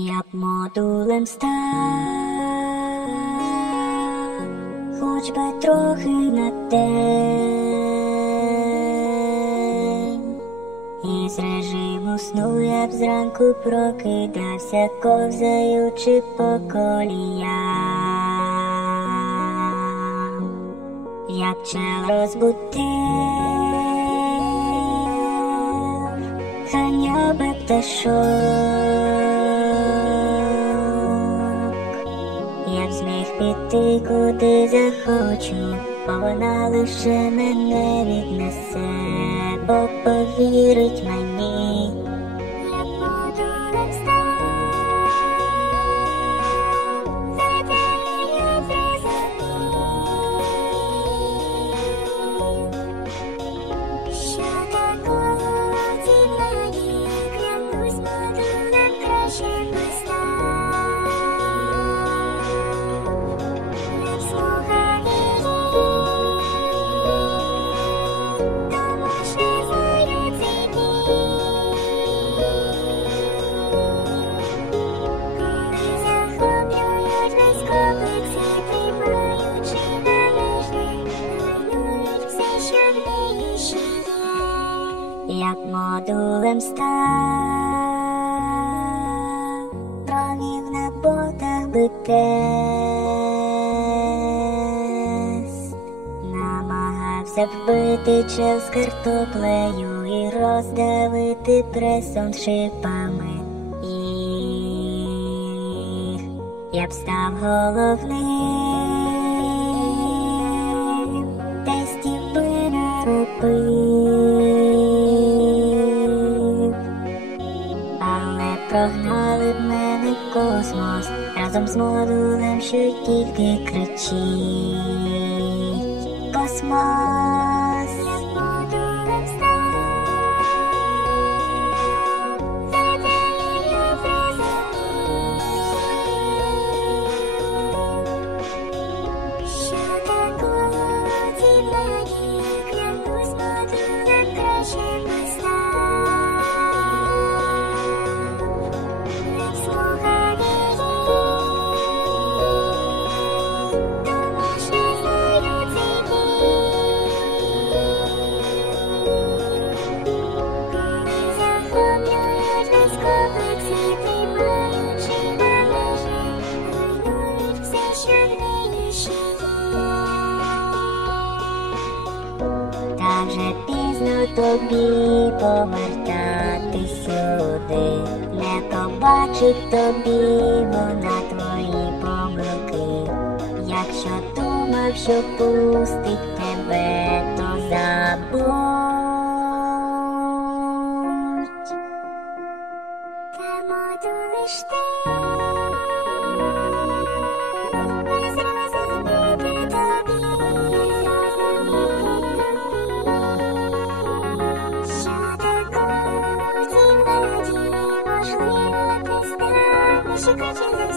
Я б модулем став, хоч би трохи на день. Із режиму сну я б зранку прокидався, ковзаючи по. Я пчел розбудив, ханя би пташок. Піти куди захочу, бо вона лише мене віднесе, бо повірить мені. Я модулем Як модулем став, провів на ботах би. Намагався вбити чел з картоплею і роздавити пресом шипами їх. Я б став головним, разом з модулем, що тільки кричить Космос Та вже пізно тобі повертати сюди, не побачить тобі вона твої помилки. Якщо думав, що пустить тебе, то забудь. Та модулиш ти. Chica, chica.